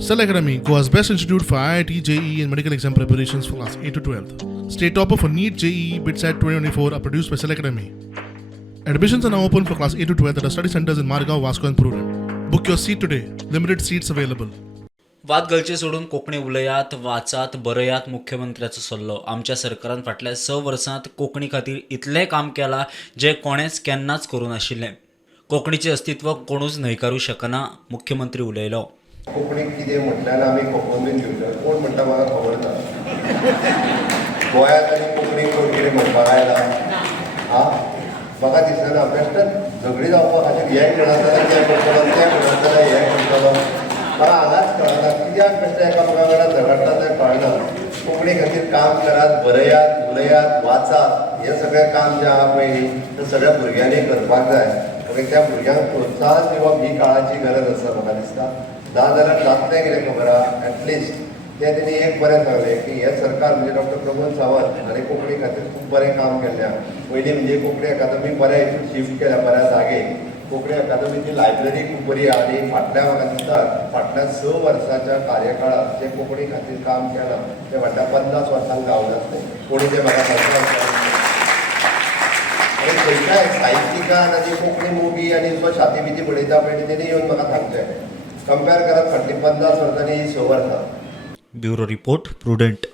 Cell Academy, Goa's best institute for IIT, JEE and medical exam preparations for class 8 to 12th. State topper for NEET, JEE, BITSAT 2024 are produced by Cell Academy. Admissions are now open for class 8 to 12th at our study centers in Margao, Vasco and Prudent. Book your seat today. Limited seats available. वाद गलचे सोडून कोंकणी उलयात वाचात बरयात मुख्यमंत्र्याचो सल्लो. आमच्या सरकारान फाटल्या 6 वर्सांत कोंकणी खातीर इतलें काम केलां जें कोणेंच केन्नाच करूं नाशिल्लें. कोंकणीचें अस्तित्व कोणूच न्हयकारूं शकना, मुख्यमंत्री उलयलो. कोंकणीक कितें म्हटल्यार आमी खपोवन बीन घेवना. कोण म्हणटा म्हाका खबर ना. गोंयांत आनी कोंकणीक कोण कितें म्हणपाक आयला म्हाका दिसना. बेश्टेच झगडी जावपा खातीर हें म्हणत जाल्यार तें करतलो, तें म्हणत जाल्यार हें करतलो. म्हाका हांगाच कळना कित्याक बेश्टें एकामेका वांगडा झगडटा तें कळना. कोंकणी खातीर काम करात, बरयात, उलयात, वाचात, हें सगळें काम जें आहा पळय तें सगळ्या भुरग्यांनी करपाक जाय. त्या भुरग्यांक प्रोत्साहन दिवप ही काळाची गरज आसा म्हाका दिसता. जाल्यार जातलें कितें खबर आहा. एटलिस्ट तें तेणी एक बरें सांगलें की हें सरकार म्हणजे डॉक्टर प्रमोद सावंत हाणें कोंकणी खातीर खूब बरें काम केल्लें. पयलीं म्हणजे कोंकणी अकादमी बऱ्या हितून शिफ्ट केल्या बऱ्या जागेक. कोंकणी अकादमीची लायब्ररी खूब बरी आहा आनी म्हाका दिसता फाटल्या 6 वर्साच्या कार्यकाळात जें कोंकणी खातीर काम केलां तें फाटल्या 50 वर्सांक जावं नासलें. कोणी तें म्हाका सांगता. आनी खंयच्याय साहित्यिकान आनी कोंकणी मुवी आनी जो छाती बिती बडयता पळय तेणी येवन म्हाका सांगचें. कंपेर करात फाटलीं 50 वर्सांनी 6 वर्सां. Bureau report, prudent.